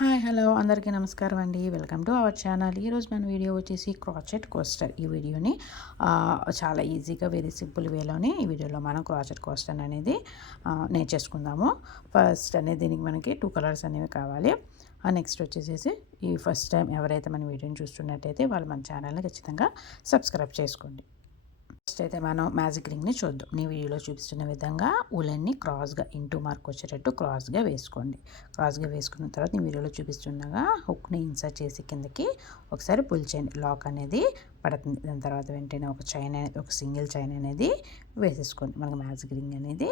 Hi hello అందరికీ నమస్కారం అండి. Welcome to our channel. ఈరోజు మన వీడియో వచ్చేసి క్రాచెట్ కోస్టర్. ఈ వీడియోని చాలా ఈజీగా వెరీ సింపుల్ వేలోనే ఈ వీడియోలో మనం క్రాచెట్ కోస్టర్ అనేది నేర్చేసుకుందాము. ఫస్ట్ అనేది దీనికి మనకి 2 కలర్స్ అనేవి కావాలి. నెక్స్ట్ వచ్చేసేసి ఈ ఫస్ట్ టైం ఎవరైతే మన వీడియోని చూస్తున్నట్టయితే వాళ్ళు మన ఛానల్ని ఖచ్చితంగా సబ్స్క్రైబ్ చేసుకోండి. ఫస్ట్ అయితే మనం మ్యాజిక్ రింగ్ని చూద్దాం. నేను వీడియోలో చూపిస్తున్న విధంగా ఉలెన్ని క్రాస్గా ఇంటూ మార్క్ వచ్చేటట్టు క్రాస్గా వేసుకోండి. క్రాస్గా వేసుకున్న తర్వాత నేను వీడియోలో చూపిస్తుండగా హుక్ని ఇన్సర్ట్ చేసి కిందకి ఒకసారి పుల్ చేయండి. లాక్ అనేది పడుతుంది. దాని తర్వాత వెంటనే ఒక సింగిల్ చైన్ అనేది వేసేసుకోండి. మనకు మ్యాజిక్ రింగ్ అనేది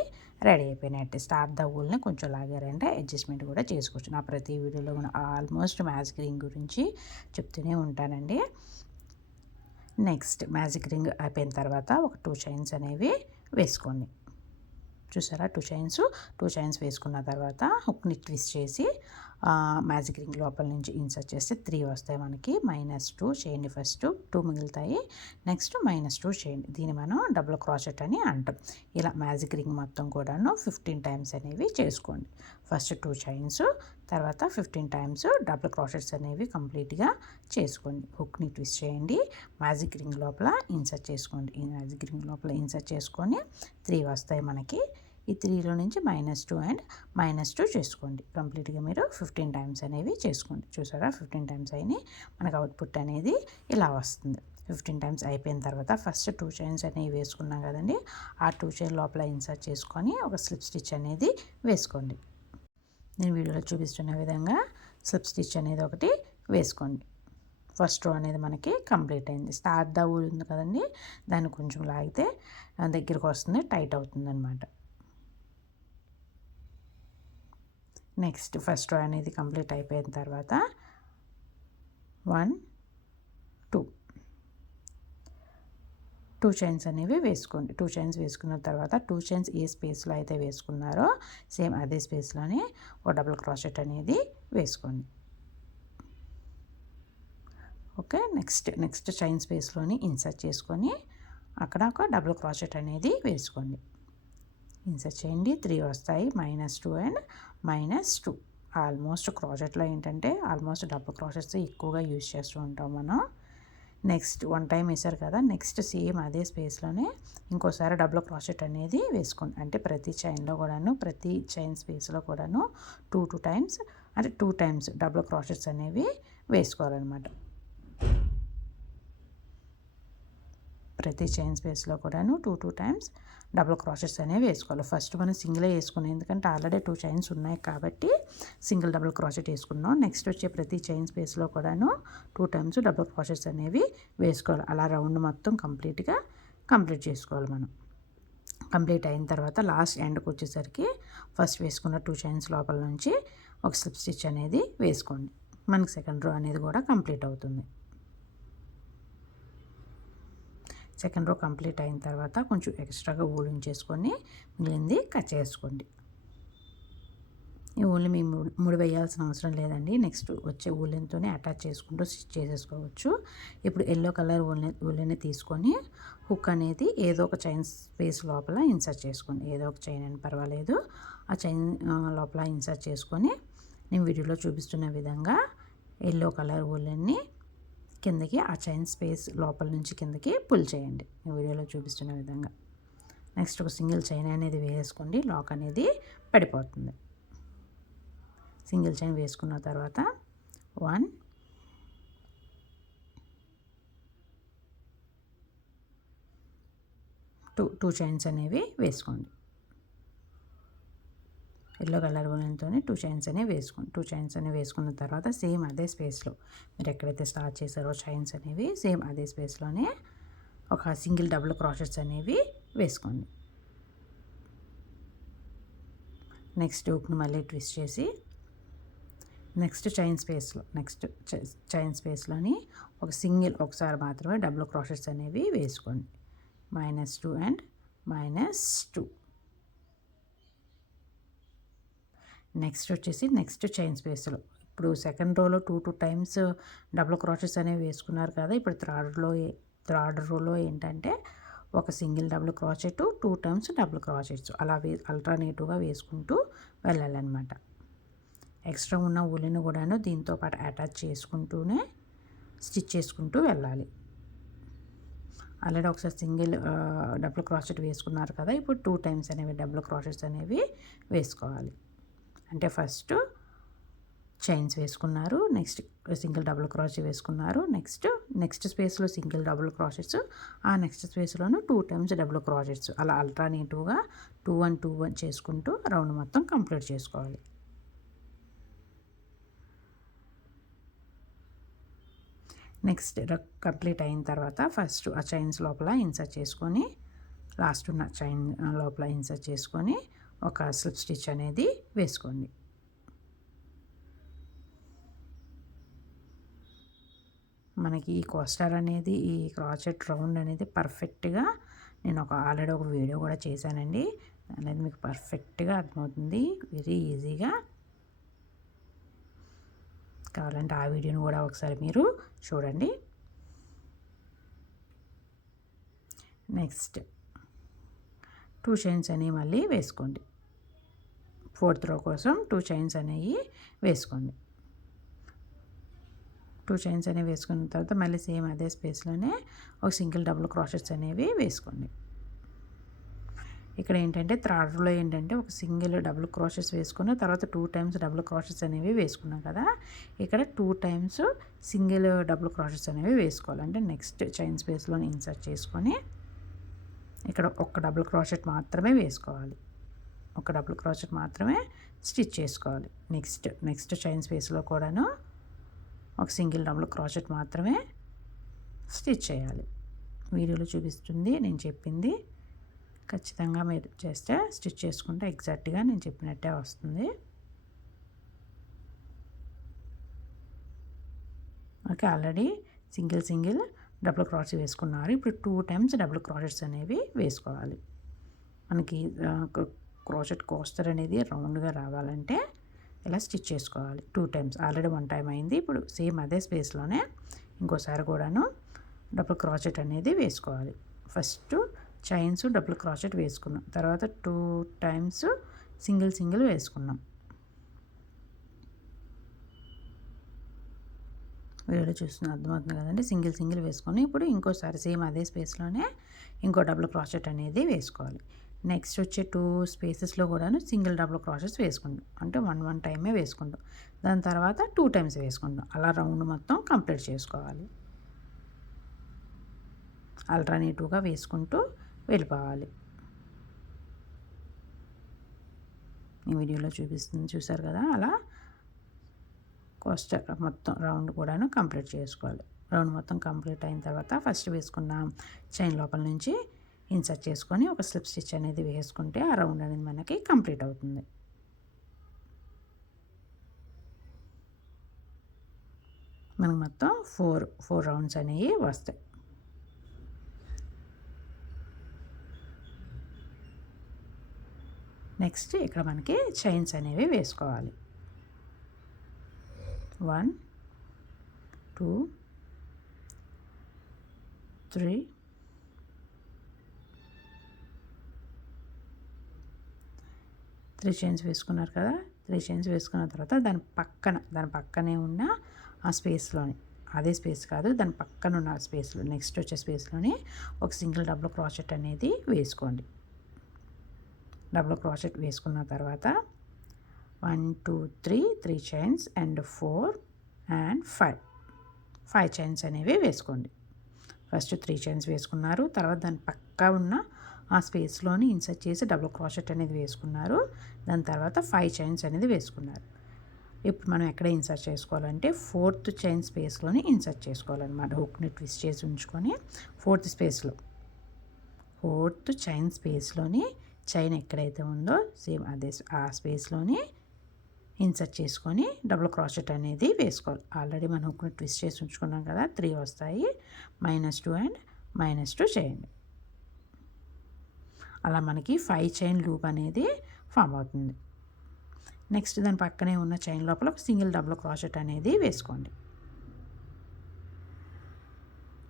రెడీ అయిపోయినట్టే. స్టార్ట్ ద ఊల్ని కొంచెం లాగారంటే అడ్జస్ట్మెంట్ కూడా చేసుకోవచ్చు. నా ప్రతి వీడియోలో కూడా ఆల్మోస్ట్ మ్యాజిక్ రింగ్ గురించి చెప్తూనే ఉంటానండి. నెక్స్ట్ మ్యాజిక్ రింగ్ అయిపోయిన తర్వాత ఒక 2 చైన్స్ అనేవి వేసుకోండి. చూసారా, 2 చైన్స్ వేసుకున్న తర్వాత హుక్ని ట్విస్ట్ చేసి మ్యాజిక్ రింగ్ లోపల నుంచి ఇన్సర్ట్ చేస్తే 3 వస్తాయి మనకి. -2 చేయండి. ఫస్ట్ 2 మిగులుతాయి. నెక్స్ట్ -2 చేయండి. దీన్ని మనం డబుల్ క్రాచెట్ అని అంటాం. ఇలా మ్యాజిక్ రింగ్ మొత్తం కూడాను 15 టైమ్స్ అనేవి చేసుకోండి. ఫస్ట్ 2 చైన్స్, తర్వాత 15 టైమ్స్ డబుల్ క్రాచెట్స్ అనేవి కంప్లీట్గా చేసుకోండి. హుక్ని ట్విస్ట్ చేయండి. మ్యాజిక్ రింగ్ లోపల ఇన్సర్ట్ చేసుకోండి. ఈ మ్యాజిక్ రింగ్ లోపల ఇన్సర్ట్ చేసుకొని 3 వస్తాయి మనకి. ఈ 3లో నుంచి -2 అండ్ -2 చేసుకోండి. కంప్లీట్గా మీరు 15 టైమ్స్ అనేవి చేసుకోండి. చూసారా, 15 టైమ్స్ అయినాయి. మనకు అవుట్పుట్ అనేది ఇలా వస్తుంది. 15 టైమ్స్ అయిపోయిన తర్వాత ఫస్ట్ 2 చైన్స్ అనేవి వేసుకున్నాం కదండి. ఆ 2 చైన్ లోపల ఇన్సర్ట్ చేసుకొని ఒక స్లిప్ స్టిచ్ అనేది వేసుకోండి. నేను వీడియోలో చూపిస్తున్న విధంగా స్లిప్ స్టిచ్ అనేది ఒకటి వేసుకోండి. ఫస్ట్ రో అనేది మనకి కంప్లీట్ అయింది. స్టార్ట్ ద ఊల్ ఉంది కదండి, దాన్ని కొంచెం లాగితే దగ్గరికి వస్తుంది, టైట్ అవుతుంది అనమాట. నెక్స్ట్ ఫస్ట్ రో అనేది కంప్లీట్ అయిపోయిన తర్వాత 1 2 చైన్స్ అనేవి వేసుకోండి. 2 చైన్స్ వేసుకున్న తర్వాత 2 చైన్స్ ఏ స్పేస్లో అయితే వేసుకున్నారో సేమ్ అదే స్పేస్లోనే ఒక డబుల్ క్రాచెట్ అనేది వేసుకోండి. ఓకే, నెక్స్ట్ చైన్ స్పేస్లోని ఇన్సర్ట్ చేసుకొని అక్కడ ఒక డబుల్ క్రాచెట్ అనేది వేసుకోండి. ఇన్సర్ట్ చేయండి. 3 వస్తాయి. -2 అండ్ -2. ఆల్మోస్ట్ క్రాచెట్లో ఏంటంటే ఆల్మోస్ట్ డబుల్ క్రాచెట్స్ ఎక్కువగా యూజ్ చేస్తూ ఉంటాం మనం. నెక్స్ట్ 1 టైం వేసారు కదా, నెక్స్ట్ సేమ్ అదే స్పేస్లోనే ఇంకోసారి డబుల్ క్రాచెట్ అనేది వేసుకోండి. అంటే ప్రతి చైన్ స్పేస్లో కూడాను 2 టైమ్స్, అంటే 2 టైమ్స్ డబుల్ క్రాచెట్స్ అనేవి వేసుకోవాలన్నమాట. ప్రతి చైన్ స్పేస్లో కూడాను 2 టైమ్స్ డబుల్ క్రాచెట్స్ అనేవి వేసుకోవాలి. ఫస్ట్ మనం సింగిలే వేసుకున్నాం, ఎందుకంటే ఆల్రెడీ 2 చైన్స్ ఉన్నాయి కాబట్టి సింగిల్ డబుల్ క్రాచెట్ వేసుకున్నాం. నెక్స్ట్ వచ్చే ప్రతి చైన్ స్పేస్లో కూడాను 2 టైమ్స్ డబుల్ క్రాచెట్స్ అనేవి వేసుకోవాలి. అలా రౌండ్ మొత్తం కంప్లీట్ చేసుకోవాలి మనం. కంప్లీట్ అయిన తర్వాత లాస్ట్ ఎండ్కి వచ్చేసరికి ఫస్ట్ వేసుకున్న 2 చైన్స్ లోపల నుంచి ఒక స్లిప్ స్టిచ్ అనేది వేసుకోండి. మనకి సెకండ్ రో అనేది కూడా కంప్లీట్ అవుతుంది. సెకండ్ రో కంప్లీట్ అయిన తర్వాత కొంచెం ఎక్స్ట్రాగా ఊలు ఉంచేసుకొని మిగిలింది కట్ చేసుకోండి. ఈ ఊళ్ళని మేము ముడి వేయాల్సిన అవసరం లేదండి. నెక్స్ట్ వచ్చే ఊళ్ళతోనే అటాచ్ చేసుకుంటూ స్టిచ్ చేసేసుకోవచ్చు. ఇప్పుడు ఎల్లో కలర్ ఊళ్ళని తీసుకొని హుక్ అనేది ఏదో ఒక చైన్ స్పేస్ లోపల ఇన్సర్ట్ చేసుకోండి. ఏదో ఒక చైన్ అని పర్వాలేదు. ఆ చైన్ లోపల ఇన్సర్ట్ చేసుకొని నేను వీడియోలో చూపిస్తున్న విధంగా ఎల్లో కలర్ ఊళ్ళని కిందకి ఆ చైన్ స్పేస్ లోపల నుంచి కిందకి పుల్ చేయండి. ఈ వీడియోలో చూపిస్తున్న విధంగా. నెక్స్ట్ ఒక సింగిల్ చైన్ అనేది వేసుకోండి. లాక్ అనేది పడిపోతుంది. సింగిల్ చైన్ వేసుకున్న తర్వాత 1 2 చైన్స్ అనేవి వేసుకోండి. ఎల్లో కలర్ ఊలెన్తో 2 చైన్స్ అనేవి వేసుకోండి. 2 చైన్స్ అనేవి వేసుకున్న తర్వాత సేమ్ అదే స్పేస్లో మీరు ఎక్కడైతే స్టార్ట్ చేశారో చైన్స్ అనేవి సేమ్ అదే స్పేస్లోనే ఒక సింగిల్ డబుల్ క్రాచెట్స్ అనేవి వేసుకోండి. నెక్స్ట్ హుక్ని మళ్ళీ ట్విస్ట్ చేసి నెక్స్ట్ చైన్ స్పేస్లోని ఒకసారి మాత్రమే డబుల్ క్రాచెట్స్ అనేవి వేసుకోండి. -2 అండ్ -2. నెక్స్ట్ వచ్చేసి నెక్స్ట్ చైన్ స్పేస్లో ఇప్పుడు సెకండ్ రోలో 2 టైమ్స్ డబుల్ క్రాచెట్స్ అనేవి వేసుకున్నారు కదా. ఇప్పుడు థర్డ్ రోలో ఏంటంటే ఒక single double crotchet, 2 times double crochets అలా ఆల్టర్నేటివ్గా వేసుకుంటూ వెళ్ళాలన్నమాట. ఎక్స్ట్రా ఉన్న ఉలిని కూడాను దీంతో పాటు అటాచ్ చేసుకుంటూనే స్టిచ్ చేసుకుంటూ వెళ్ళాలి. ఆల్రెడీ ఒకసారి సింగిల్ డబుల్ క్రాచెట్ వేసుకున్నారు కదా, ఇప్పుడు 2 టైమ్స్ అనేవి డబుల్ క్రాచెట్స్ అనేవి వేసుకోవాలి. అంటే ఫస్ట్ చైన్స్ వేసుకున్నారు, నెక్స్ట్ సింగిల్ డబుల్ క్రాచెట్ వేసుకున్నారు, నెక్స్ట్ స్పేస్లో సింగిల్ డబుల్ క్రాచెట్స్, ఆ నెక్స్ట్ స్పేస్లోనూ 2 టైమ్స్ డబుల్ క్రాచెట్స్, అలా అల్టర్నేటివ్గా 2 1 2 1 చేసుకుంటూ రౌండ్ మొత్తం కంప్లీట్ చేసుకోవాలి. నెక్స్ట్ కంప్లీట్ అయిన తర్వాత ఫస్ట్ ఆ చైన్స్ లోపల ఇన్సర్ట్ చేసుకొని, లాస్ట్ ఉన్న చైన్ లోపల ఇన్సర్ట్ చేసుకొని ఒక స్లిప్ స్టిచ్ అనేది వేసుకోండి. మనకి ఈ కోస్టర్ అనేది, ఈ క్రాచెట్ రౌండ్ అనేది పర్ఫెక్ట్గా నేను ఆల్రెడీ ఒక వీడియో కూడా చేశానండి, అనేది మీకు పర్ఫెక్ట్గా అర్థమవుతుంది. వెరీ ఈజీగా. కావాలంటే ఆ వీడియోని కూడా ఒకసారి మీరు చూడండి. నెక్స్ట్ 2 చైన్స్ అనేవి మళ్ళీ వేసుకోండి. 4th రో కోసం 2 చైన్స్ అనేవి వేసుకోండి. 2 చైన్స్ అనేవి వేసుకున్న తర్వాత మళ్ళీ సేమ్ అదే స్పేస్లోనే ఒక సింగిల్ డబుల్ క్రాచెట్స్ అనేవి వేసుకోండి. ఇక్కడ ఏంటంటే థర్డ్లో ఏంటంటే ఒక సింగిల్ డబుల్ క్రాచెట్స్ వేసుకున్న తర్వాత 2 టైమ్స్ డబుల్ క్రాచెట్స్ అనేవి వేసుకున్నాం కదా, ఇక్కడ 2 టైమ్స్ సింగిల్ డబుల్ క్రాచెట్స్ అనేవి వేసుకోవాలి. అంటే నెక్స్ట్ చైన్ స్పేస్లో ఇన్సర్ట్ చేసుకొని ఇక్కడ ఒక డబుల్ క్రాచెట్ మాత్రమే వేసుకోవాలి, ఒక డబుల్ క్రాచెట్ మాత్రమే స్టిచ్ చేసుకోవాలి. నెక్స్ట్ చైన్ స్పేస్లో కూడాను ఒక సింగిల్ డబుల్ క్రాచెట్ మాత్రమే స్టిచ్ చేయాలి. వీడియోలో చూపిస్తుంది నేను చెప్పింది, ఖచ్చితంగా మీరు చేస్తే స్టిచ్ చేసుకుంటే ఎగ్జాక్ట్గా నేను చెప్పినట్టే వస్తుంది. Okay, already single double crotchet వేసుకున్నారు. ఇప్పుడు 2 టైమ్స్ డబుల్ క్రాచెట్స్ అనేవి వేసుకోవాలి. మనకి క్రాచెట్ కోస్టర్ అనేది రౌండ్గా రావాలంటే ఇలా స్టిచ్ చేసుకోవాలి 2 టైమ్స్. ఆల్రెడీ 1 టైం అయింది. ఇప్పుడు సేమ్ అదే స్పేస్లోనే ఇంకోసారి కూడాను డబుల్ క్రాచెట్ అనేది వేసుకోవాలి. ఫస్ట్ చైన్స్ డబుల్ క్రాచెట్ వేసుకున్నాం, తర్వాత 2 టైమ్స్ సింగిల్ వేసుకున్నాం. వీడియోలో చూస్తున్న అర్థమవుతుంది కదండి. సింగిల్ వేసుకొని ఇప్పుడు ఇంకోసారి సేమ్ అదే స్పేస్లోనే ఇంకో డబుల్ క్రాచెట్ అనేది వేసుకోవాలి. నెక్స్ట్ వచ్చే 2 స్పేసెస్లో కూడాను సింగిల్ డబుల్ క్రాచెట్స్ వేసుకుంటాం, అంటే 1 టైమే వేసుకుంటాం. దాని తర్వాత 2 టైమ్స్ వేసుకుంటాం. అలా రౌండ్ మొత్తం కంప్లీట్ చేసుకోవాలి. ఆల్టర్నేటివ్గా వేసుకుంటూ వెళ్ళిపోవాలి. ఈ వీడియోలో చూపిస్తుంది చూసారు కదా, అలా కోస్టర్ మొత్తం రౌండ్ కూడాను కంప్లీట్ చేసుకోవాలి. రౌండ్ మొత్తం కంప్లీట్ అయిన తర్వాత ఫస్ట్ వేసుకున్న చైన్ లోపల నుంచి ఇన్సర్ట్ చేసుకొని ఒక స్లిప్ స్టిచ్ అనేది వేసుకుంటే ఆ రౌండ్ అనేది మనకి కంప్లీట్ అవుతుంది. మనకు మొత్తం 4 రౌండ్స్ అనేవి వస్తాయి. నెక్స్ట్ ఇక్కడ మనకి చైన్స్ అనేవి వేసుకోవాలి. 1 2 3 3 చైన్స్ వేసుకున్నారు కదా, 3 చైన్స్ వేసుకున్న తర్వాత దాని పక్కనే ఉన్న ఆ స్పేస్లోని, అదే స్పేస్ కాదు దాని పక్కన ఉన్న స్పేస్లో, నెక్స్ట్ వచ్చే స్పేస్లోని ఒక సింగిల్ డబుల్ క్రాచెట్ అనేది వేసుకోండి. డబుల్ క్రాచెట్ వేసుకున్న తర్వాత 1 2 3 చైన్స్ అండ్ 4 and 5 చైన్స్ అనేవి వేసుకోండి. ఫస్ట్ 3 చైన్స్ వేసుకున్నారు, తర్వాత దాని పక్క ఉన్న ఆ స్పేస్లోని ఇన్సర్ట్ చేసి డబుల్ క్రాచెట్ అనేది వేసుకున్నారు. దాని తర్వాత 5 చైన్స్ అనేది వేసుకున్నారు. ఇప్పుడు మనం ఎక్కడ ఇన్సర్ట్ చేసుకోవాలంటే 4th చైన్ స్పేస్లోని ఇన్సర్ట్ చేసుకోవాలన్నమాట. హుక్ని ట్విస్ట్ చేసి ఉంచుకొని 4th చైన్ స్పేస్లోని చైన్ ఎక్కడైతే ఉందో సేమ్ అదే ఆ స్పేస్లోని ఇన్సర్ట్ చేసుకొని డబుల్ క్రాచెట్ అనేది వేసుకోవాలి. ఆల్రెడీ మనం హుక్ని ట్విస్ట్ చేసి ఉంచుకున్నాం కదా, 3 వస్తాయి. -2 and -2 చేయండి. అలా మనకి 5 చైన్ లూప్ అనేది ఫామ్ అవుతుంది. నెక్స్ట్ దాని పక్కనే ఉన్న చైన్ లోపల ఒక సింగిల్ డబుల్ క్రాచెట్ అనేది వేసుకోండి.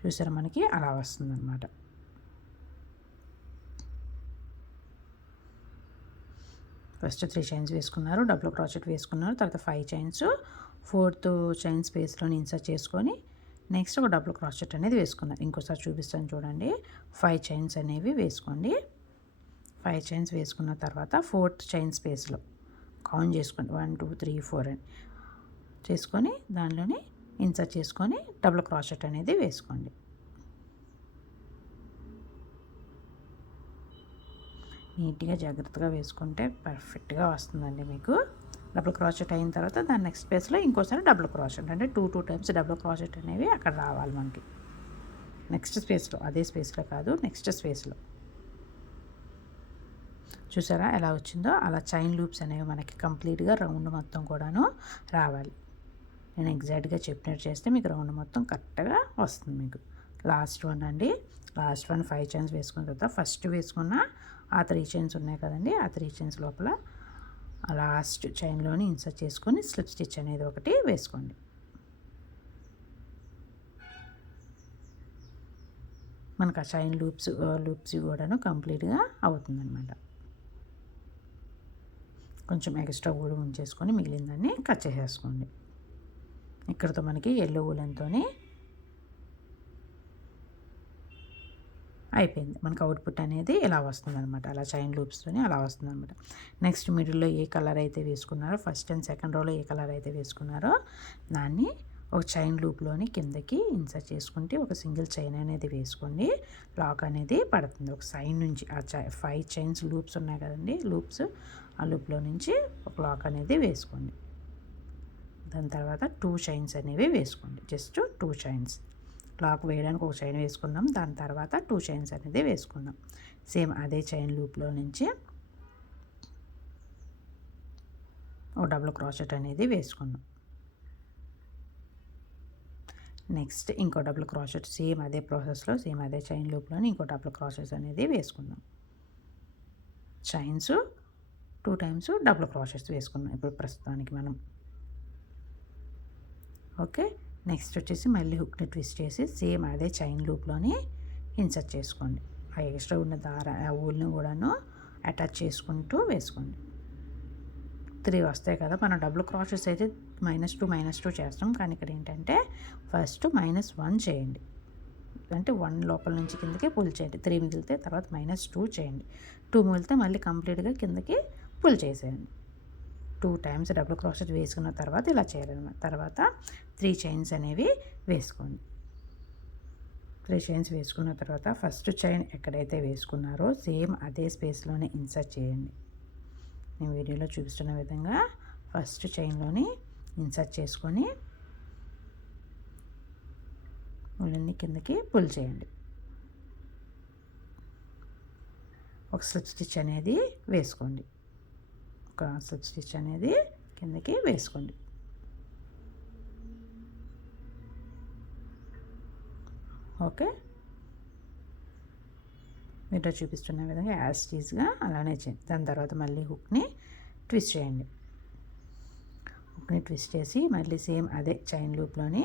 చూసారా, మనకి అలా వస్తుందన్నమాట. ఫస్ట్ 3 చైన్స్ వేసుకున్నారు, డబుల్ క్రోచెట్ వేసుకున్నారు, తర్వాత 5 చైన్స్, ఫోర్త్ చైన్ స్పేస్లోని ఇన్సర్ట్ చేసుకొని నెక్స్ట్ ఒక డబుల్ క్రోచెట్ అనేది వేసుకున్నారు. ఇంకోసారి చూపిస్తాను చూడండి. 5 చైన్స్ అనేవి వేసుకోండి. 5 చైన్స్ వేసుకున్న తర్వాత ఫోర్త్ చైన్ స్పేస్లో కౌంట్ చేసుకోండి. 1 2 3 4 అని చేసుకొని దానిలోని ఇన్సర్ట్ చేసుకొని డబుల్ క్రోచెట్ అనేది వేసుకోండి. నీట్గా జాగ్రత్తగా వేసుకుంటే పర్ఫెక్ట్గా వస్తుందండి మీకు. డబుల్ క్రోచెట్ అయిన తర్వాత దాని నెక్స్ట్ స్పేస్లో ఇంకోసారి డబుల్ క్రోచెట్, అంటే 2 టైమ్స్ డబుల్ క్రోచెట్ అనేవి అక్కడ రావాలి మనకి. నెక్స్ట్ స్పేస్లో, అదే స్పేస్లో కాదు, నెక్స్ట్ స్పేస్లో. చూసారా ఎలా వచ్చిందో? అలా చైన్ లూప్స్ అనేవి మనకి కంప్లీట్గా రౌండ్ మొత్తం కూడాను రావాలి. నేను ఎగ్జాక్ట్గా చెప్పినట్టు చేస్తే మీకు రౌండ్ మొత్తం కరెక్ట్గా వస్తుంది మీకు. లాస్ట్ వన్ అండి. లాస్ట్ వన్ 5 చైన్స్ వేసుకున్న తర్వాత ఫస్ట్ వేసుకున్న ఆ 3 చైన్స్ ఉన్నాయి కదండి, ఆ 3 చైన్స్ లోపల లాస్ట్ చైన్లోని ఇన్సర్ట్ చేసుకొని స్లిప్ స్టిచ్ అనేది ఒకటి వేసుకోండి. మనకు ఆ చైన్ లూప్స్ కూడాను కంప్లీట్గా అవుతుందన్నమాట. కొంచెం ఎక్స్ట్రా ఊలు ఉంచేసుకొని మిగిలిందాన్ని కట్ చేసేసుకోండి. ఇక్కడతో మనకి ఎల్లో ఊలెన్తోనే అయిపోయింది. మనకు అవుట్పుట్ అనేది ఇలా వస్తుందన్నమాట. అలా చైన్ లూప్స్తోనే అలా వస్తుందన్నమాట. నెక్స్ట్ మిడిల్లో ఏ కలర్ అయితే వేసుకున్నారో, ఫస్ట్ అండ్ సెకండ్ రోలో ఏ కలర్ అయితే వేసుకున్నారో దాన్ని ఒక చైన్ లూప్లోని కిందకి ఇన్సర్ట్ చేసుకుంటే ఒక సింగిల్ చైన్ అనేది వేసుకోండి. లాక్ అనేది పడుతుంది ఒక సైడ్ నుంచి. ఆ 5 చైన్స్ లూప్స్ ఉన్నాయి కదండి, లూప్స్, ఆ లూప్లో నుంచి ఒక లాక్ అనేది వేసుకోండి. దాని తర్వాత 2 చైన్స్ అనేవి వేసుకోండి. Just 2 chains. లాక్ వేయడానికి ఒక చైన్ వేసుకుందాం, దాని తర్వాత 2 చైన్స్ అనేది వేసుకుందాం. సేమ్ అదే చైన్ లూప్లో నుంచి ఒక డబుల్ క్రోచెట్ అనేది వేసుకుందాం. నెక్స్ట్ ఇంకో డబుల్ క్రోచెట్ సేమ్ అదే ప్రాసెస్లో, సేమ్ అదే చైన్ లూప్లోని ఇంకో డబుల్ క్రోచెట్స్ అనేది వేసుకుందాం. చైన్స్ 2 టైమ్స్ డబుల్ క్రోచెట్స్ వేసుకున్నాం ఇప్పుడు ప్రస్తుతానికి మనం. ఓకే, నెక్స్ట్ వచ్చేసి మళ్ళీ హుక్ని ట్విస్ట్ చేసి సేమ్ అదే చైన్ లూప్లోని ఇన్సర్ట్ చేసుకోండి. ఆ ఎక్స్ట్రా ఉన్న ఆ ఊల్ని కూడాను అటాచ్ చేసుకుంటూ వేసుకోండి. 3 వస్తాయి కదా, మనం డబుల్ క్రాచెస్ అయితే -2 చేస్తాం, కానీ ఇక్కడ ఏంటంటే ఫస్ట్ -1 చేయండి. అంటే 1 లోపల నుంచి కిందకి పుల్ చేయండి. 3 మిగిలితే తర్వాత -2 చేయండి. 2 మిగిలితే మళ్ళీ కంప్లీట్గా కిందకి పుల్ చేసేయండి. 2 టైమ్స్ డబుల్ క్రోచెట్ వేసుకున్న తర్వాత ఇలా చేయాలన్నమాట. తర్వాత 3 చైన్స్ అనేవి వేసుకోండి. 3 చైన్స్ వేసుకున్న తర్వాత ఫస్ట్ చైన్ ఎక్కడైతే వేసుకున్నారో సేమ్ అదే స్పేస్లోనే ఇన్సర్ట్ చేయండి. నేను వీడియోలో చూపిస్తున్న విధంగా ఫస్ట్ చైన్లోని ఇన్సర్ట్ చేసుకొని ఉల్లన్ని కిందకి పుల్ చేయండి. ఒక స్లిప్ స్టిచ్ అనేది వేసుకోండి. ఒక స్లిప్ స్టిచ్ అనేది కిందకి వేసుకోండి. ఓకే, మీతో చూపిస్తున్న విధంగా యాజ్ టీజ్గా అలానే చేయండి. దాని తర్వాత మళ్ళీ హుక్ని ట్విస్ట్ చేయండి. హుక్ని ట్విస్ట్ చేసి మళ్ళీ సేమ్ అదే చైన్ లూప్లోని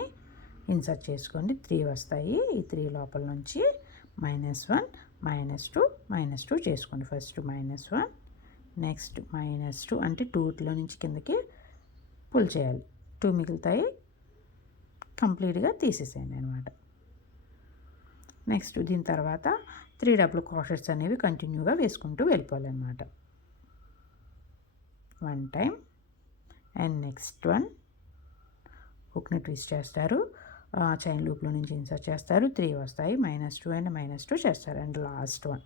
ఇన్సర్ట్ చేసుకోండి. 3 వస్తాయి. ఈ 3 లోపల నుంచి -1 -2 చేసుకోండి. ఫస్ట్ -1, నెక్స్ట్ -2 అంటే 2లో నుంచి కిందకి పుల్ చేయాలి. 2 మిగులుతాయి, కంప్లీట్గా తీసేసేయండి అనమాట. నెక్స్ట్ దీని తర్వాత 3 డబుల్ క్రోచెట్స్ అనేవి కంటిన్యూగా వేసుకుంటూ వెళ్ళిపోవాలన్నమాట. 1 టైం అండ్ నెక్స్ట్ వన్ హుక్ని ట్విస్ట్ చేస్తారు, చైన్ లూప్లో నుంచి ఇన్సర్ట్ చేస్తారు. 3 వస్తాయి, -2 అండ్ -2 చేస్తారు. అండ్ లాస్ట్ వన్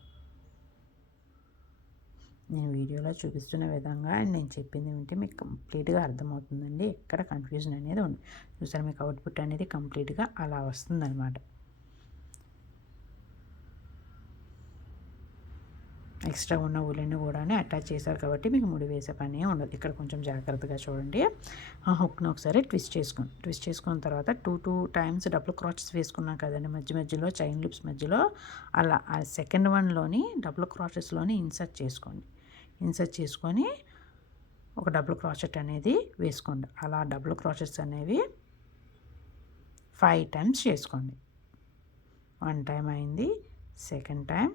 నేను వీడియోలో చూపిస్తున్న విధంగా అండ్ నేను చెప్పింది వింటే మీకు కంప్లీట్గా అర్థమవుతుందండి. ఎక్కడ కన్ఫ్యూజన్ అనేది ఉంది. చూసారు, మీకు అవుట్పుట్ అనేది కంప్లీట్గా అలా వస్తుందన్నమాట. ఎక్స్ట్రా ఉన్న ఊళ్ళని కూడా అటాచ్ చేశారు కాబట్టి మీకు ముడి వేసే పని ఉండదు. ఇక్కడ కొంచెం జాగ్రత్తగా చూడండి. ఆ హుక్ను ఒకసారి ట్విస్ట్ చేసుకోండి. ట్విస్ట్ చేసుకున్న తర్వాత 2 టైమ్స్ డబుల్ క్రాచెస్ వేసుకున్నాం కదండి మధ్యలో చైన్ లూప్స్ మధ్యలో, అలా ఆ సెకండ్ వన్లోని డబుల్ క్రాచెస్లోని ఇన్సర్ట్ చేసుకోండి. ఇన్సర్ట్ చేసుకొని ఒక డబుల్ క్రాచెట్ అనేది వేసుకోండి. అలా డబుల్ క్రాచెట్స్ అనేవి 5 టైమ్స్ చేసుకోండి. 1 టైం అయింది, second time,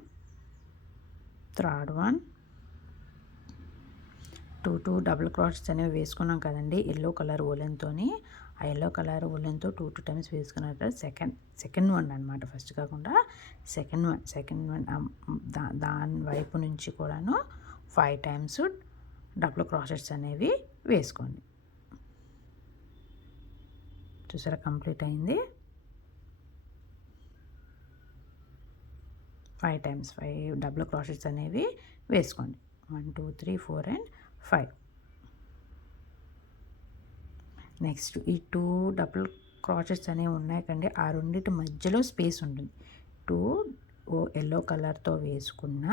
third one, two double crotchets అనేవి వేసుకున్నాం కదండి ఎల్లో కలర్ వూలెన్తోని. ఆ ఎల్లో కలర్ వూలెన్తో టూ టైమ్స్ వేసుకున్న తర్వాత సెకండ్ వన్ అనమాట, ఫస్ట్ కాకుండా సెకండ్ వన్ దాని వైపు నుంచి కూడాను 5 టైమ్స్ డబుల్ క్రాచెస్ అనేవి వేసుకోండి. చూసారా, కంప్లీట్ అయింది. 5 డబుల్ క్రాచెస్ అనేవి వేసుకోండి. 1 2 3 4 అండ్ 5. నెక్స్ట్ ఈ 2 డబుల్ క్రాచెస్ అనేవి ఉన్నాయి కండి, ఆ రెండింటి మధ్యలో స్పేస్ ఉంటుంది. 2 ఎల్లో కలర్తో వేసుకున్న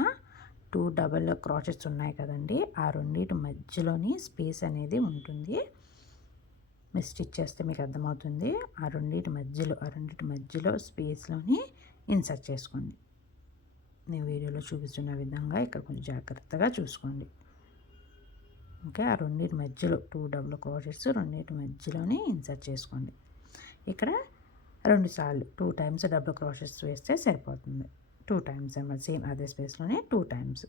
2 డబుల్ క్రాచెస్ ఉన్నాయి కదండి, ఆ రెండింటి మధ్యలోని స్పేస్ అనేది ఉంటుంది. మీరు స్టిచ్ చేస్తే మీకు అర్థమవుతుంది. ఆ రెండింటి మధ్యలో స్పేస్లోని ఇన్సర్ట్ చేసుకోండి. నేను వీడియోలో చూపిస్తున్న విధంగా ఇక్కడ కొంచెం జాగ్రత్తగా చూసుకోండి. ఓకే, ఆ రెండింటి మధ్యలో 2 డబుల్ క్రాచెస్ రెండింటి మధ్యలోనే ఇన్సర్ట్ చేసుకోండి. ఇక్కడ 2 సార్లు 2 టైమ్స్ డబుల్ క్రాచెస్ వేస్తే సరిపోతుంది. 2 టైమ్స్ అన్నమాట, సేమ్ అదే స్పేస్లోనే 2 టైమ్స్.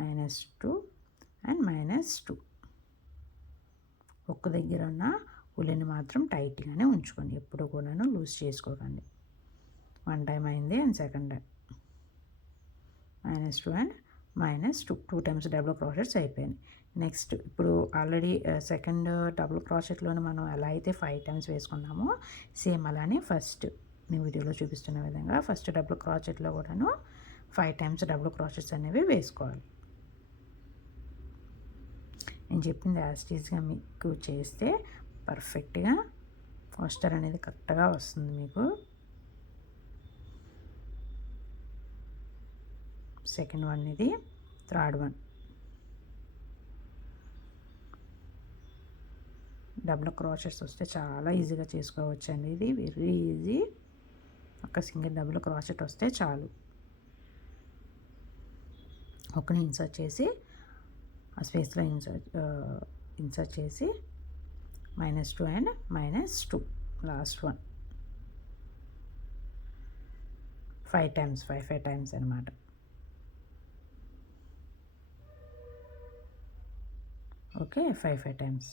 -2 అండ్ -2. ఒక్క దగ్గర ఉన్న ఉలిని మాత్రం టైట్గానే ఉంచుకోండి, ఎప్పుడు కూడాను లూజ్ చేసుకోకండి. 1 టైం అయింది and second time -2 and -2. 2 times double crochets అయిపోయాయి. నెక్స్ట్ ఇప్పుడు ఆల్రెడీ సెకండ్ డబుల్ క్రాచెట్లోనే మనం ఎలా అయితే 5 టైమ్స్ వేసుకున్నామో సేమ్ అలానే ఫస్ట్ నేను వీడియోలో చూపిస్తున్న విధంగా ఫస్ట్ డబుల్ క్రాచెట్లో కూడాను 5 టైమ్స్ డబుల్ క్రాచెట్స్ అనేవి వేసుకోవాలి. నేను చెప్పింది యాస్టీస్గా మీకు చేస్తే పర్ఫెక్ట్గా కోస్టర్ అనేది కరెక్ట్గా వస్తుంది మీకు. సెకండ్ వన్ ఇది, థర్డ్ వన్. డబుల్ క్రాచెట్స్ వస్తే చాలా ఈజీగా చేసుకోవచ్చు అండి, ఇది వెరీ ఈజీ. ఒక సింగిల్ డబుల్ క్రాచెట్ వస్తే చాలు. ఒకని ఇన్సర్ట్ చేసి ఆ స్పేస్లో ఇన్సర్ట్ చేసి -2 అండ్ -2 లాస్ట్ వన్ 5 టైమ్స్ అనమాట. Okay, 5 times.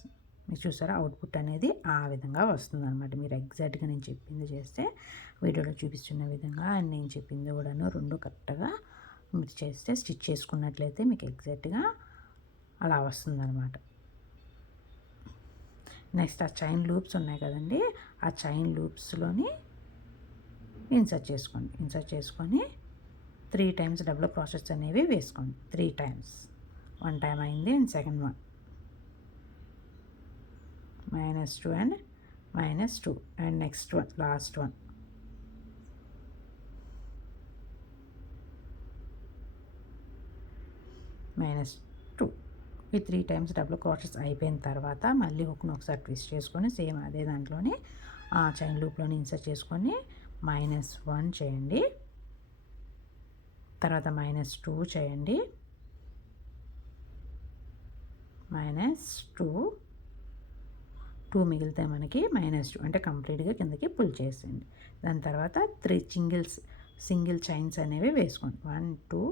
మీరు చూసారా, అవుట్పుట్ అనేది ఆ విధంగా వస్తుంది అనమాట. మీరు ఎగ్జాక్ట్గా నేను చెప్పింది చేస్తే, వీడియోలో చూపిస్తున్న విధంగా అండ్ నేను చెప్పింది కూడాను రెండు కరెక్ట్గా మీరు చేస్తే స్టిచ్ చేసుకున్నట్లయితే మీకు ఎగ్జాక్ట్గా అలా వస్తుంది అనమాట. నెక్స్ట్ ఆ చైన్ లూప్స్ ఉన్నాయి కదండి, ఆ చైన్ లూప్స్లోని ఇన్సర్ట్ చేసుకొని 3 టైమ్స్ డబుల్ క్రాచెస్ అనేవి వేసుకోండి. 3 టైమ్స్. 1 టైం అయింది and second one -2 and -2 and next one last one -2. ఈ 3 టైమ్స్ డబుల్ క్రాచెస్ అయిపోయిన తర్వాత మళ్ళీ హుక్ను ఒకసారి ట్విస్ట్ చేసుకొని సేమ్ అదే దాంట్లోనే ఆ చైన్ లూప్లోని ఇన్సర్ట్ చేసుకొని -1 చేయండి. తర్వాత -2 చేయండి. -2 మిగిలితే మనకి -2 అంటే కంప్లీట్గా కిందకి పుల్ చేసేయండి. దాని తర్వాత 3 సింగిల్ చైన్స్ అనేవి వేసుకోండి. 1 2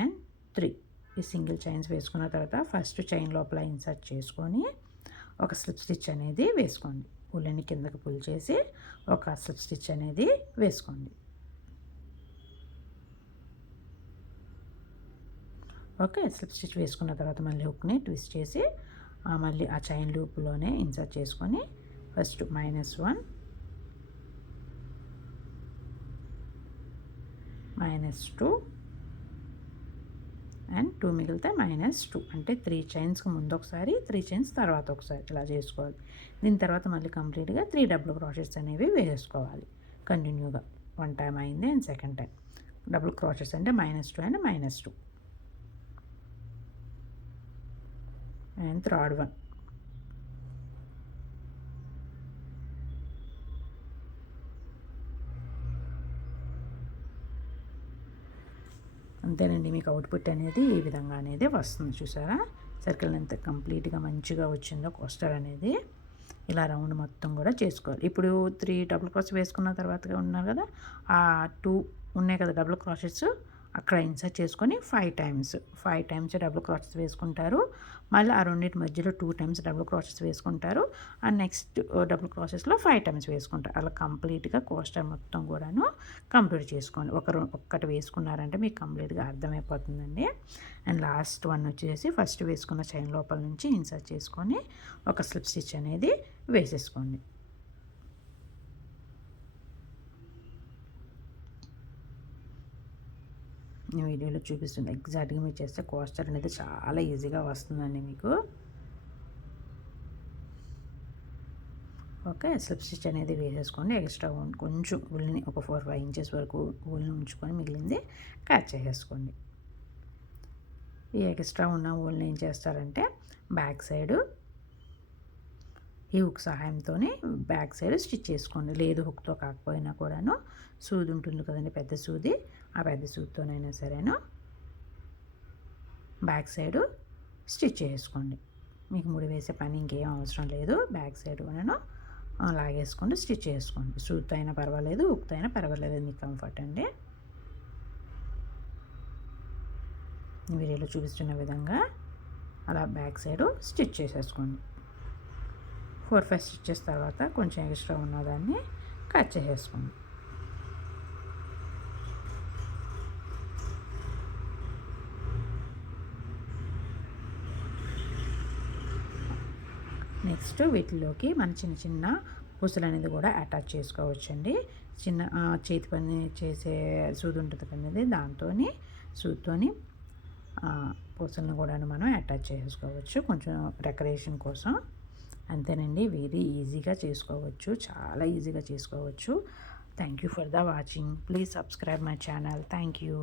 అండ్ 3. ఈ సింగిల్ చైన్స్ వేసుకున్న తర్వాత ఫస్ట్ చైన్ లోపల ఇన్సర్ట్ చేసుకొని ఒక స్లిప్ స్టిచ్ అనేది వేసుకోండి. ఉల్లని కిందకి పుల్ చేసి ఒక స్లిప్ స్టిచ్ అనేది వేసుకోండి. ఓకే, స్లిప్ స్టిచ్ వేసుకున్న తర్వాత మళ్ళీ హుక్ని ట్విస్ట్ చేసి మళ్ళీ ఆ చైన్ లూప్లోనే ఇన్సర్ట్ చేసుకొని ఫస్ట్ -1 -2 అండ్ 2 మిగిలితే -2 అంటే 3 చైన్స్కి ముందు ఒకసారి 3 చైన్స్ తర్వాత ఒకసారి ఇలా చేసుకోవాలి. దీని తర్వాత మళ్ళీ కంప్లీట్గా 3 డబుల్ క్రాచెస్ అనేవి వేసుకోవాలి కంటిన్యూగా. 1 టైం అయింది and second time double crotchets అంటే -2 అండ్ -2 అండ్ థర్డ్ వన్ అంతేనండి. మీకు అవుట్పుట్ అనేది ఈ విధంగా అనేది వస్తుంది. చూసారా, సర్కిల్ ఎంత కంప్లీట్గా మంచిగా వచ్చిందో కోస్టర్ అనేది. ఇలా రౌండ్ మొత్తం కూడా చేసుకోవాలి. ఇప్పుడు 3 డబుల్ క్రాచెస్ వేసుకున్న తర్వాత ఉన్నారు కదా, ఆ 2 ఉన్నాయి కదా డబుల్ క్రాచెస్, అక్కడ ఇన్సర్ట్ చేసుకొని 5 టైమ్స్ డబుల్ క్రాచెస్ వేసుకుంటారు. మళ్ళీ ఆ రెండింటి మధ్యలో 2 టైమ్స్ డబుల్ క్రాచెస్ వేసుకుంటారు. అండ్ నెక్స్ట్ డబుల్ క్రాచెస్లో 5 టైమ్స్ వేసుకుంటారు. అలా కంప్లీట్గా కోస్టర్ మొత్తం కూడాను కంప్లీట్ చేసుకోండి. ఒక్కటి వేసుకున్నారంటే మీకు కంప్లీట్గా అర్థమైపోతుందండి. అండ్ లాస్ట్ వన్ వచ్చేసి ఫస్ట్ వేసుకున్న చైన్ లోపల నుంచి ఇన్సర్ట్ చేసుకొని ఒక స్లిప్ స్టిచ్ అనేది వేసేసుకోండి. ఈ వీడియోలో చూపిస్తుంది ఎగ్జాక్ట్గా మీరు చేస్తే కోస్టర్ అనేది చాలా ఈజీగా వస్తుందండి మీకు. ఓకే, స్లిప్ స్టిచ్ అనేది వేసేసుకోండి. ఎక్స్ట్రా కొంచెం ఉల్ని ఒక 4-5 ఇంచెస్ వరకు ఉల్ని ఉంచుకొని మిగిలింది కట్ చేసేసుకోండి. ఈ ఎక్స్ట్రా ఉన్న ఉల్ని ఏం చేస్తారంటే బ్యాక్ సైడు ఈ హుక్ సహాయంతో బ్యాక్ సైడ్ స్టిచ్ చేసుకోండి. లేదు హుక్తో కాకపోయినా కూడాను సూది ఉంటుంది కదండి, పెద్ద సూది, ఆ పెద్ద సూదితోనైనా సరేను బ్యాక్ సైడు స్టిచ్ చేసుకోండి. మీకు ముడి వేసే పని ఇంకేం అవసరం లేదు. బ్యాక్ సైడ్ నేను లాగేసుకుంటూ స్టిచ్ చేసుకోండి. సూదితో అయినా పర్వాలేదు, హుక్తో అయినా పర్వాలేదు, మీకు కంఫర్ట్ అండి. వీడియోలో చూపిస్తున్న విధంగా అలా బ్యాక్ సైడు స్టిచ్ చేసేసుకోండి. 4-5 స్టిచ్చెస్ తర్వాత కొంచెం ఎక్స్ట్రా ఉన్నదాన్ని కట్ చేసేసుకోండి. నెక్స్ట్ వీటిలోకి మన చిన్న చిన్న పూసలు అనేది కూడా అటాచ్ చేసుకోవచ్చండి. చిన్న చేతి పని చేసే సూది ఉంటుంది కదండి, సూదితోని పూసలను కూడా మనం అటాచ్ చేసుకోవచ్చు కొంచెం డెకరేషన్ కోసం. అంతేనండి, వెరీ ఈజీగా చేసుకోవచ్చు, చాలా ఈజీగా చేసుకోవచ్చు. Thank you for the watching. Please subscribe my channel. Thank you.